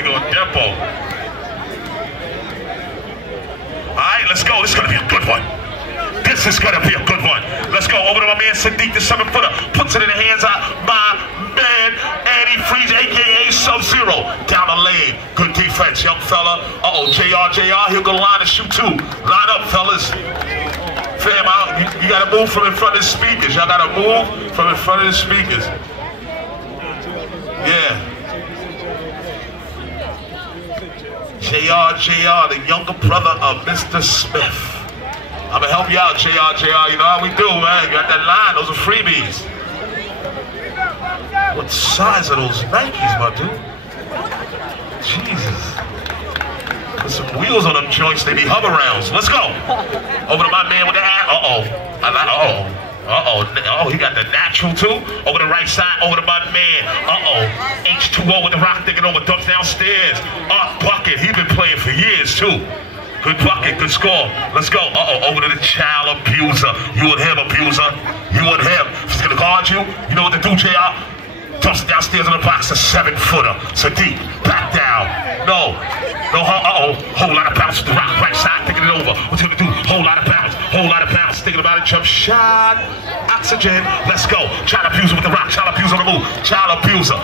nigga on Depo. Alright, let's go. This is gonna be a good one. This is gonna be a good one. Let's go over to my man Sadiq, the 7-footer. Puts it in the hands of my man Eddie Freeze, aka Sub-Zero. Down the lane. Good defense, young fella. JR, he'll go line and shoot too. Line up, fellas. Fam, you gotta move from in front of the speakers. Y'all gotta move from in front of the speakers. Yeah. JR, the younger brother of Mr. Smith. I'm gonna help you out, JR. You know how we do, man. You got that line, those are freebies. What size are those Nikes, my dude? Jesus. Put some wheels on them joints, they be hover rounds. Let's go. Over to my man with the hat. He got the natural too. Over the right side, over to my man. H2O with the rock thinking over, dumps downstairs. Bucket, he been playing for years too. Good bucket, good score. Let's go. Over to the child abuser. You and him, abuser. You and him. If he's gonna guard you, you know what to do, JR? Dumps downstairs in the box, a 7-footer. Sadiq, back down. No, whole lot of bounce with the rock, right side, thinking it over. What's he gonna do? Whole lot of bounce, thinking about it, jump shot. Oxygen, let's go. Child abuser with the rock, child abuser on the move. Child abuser.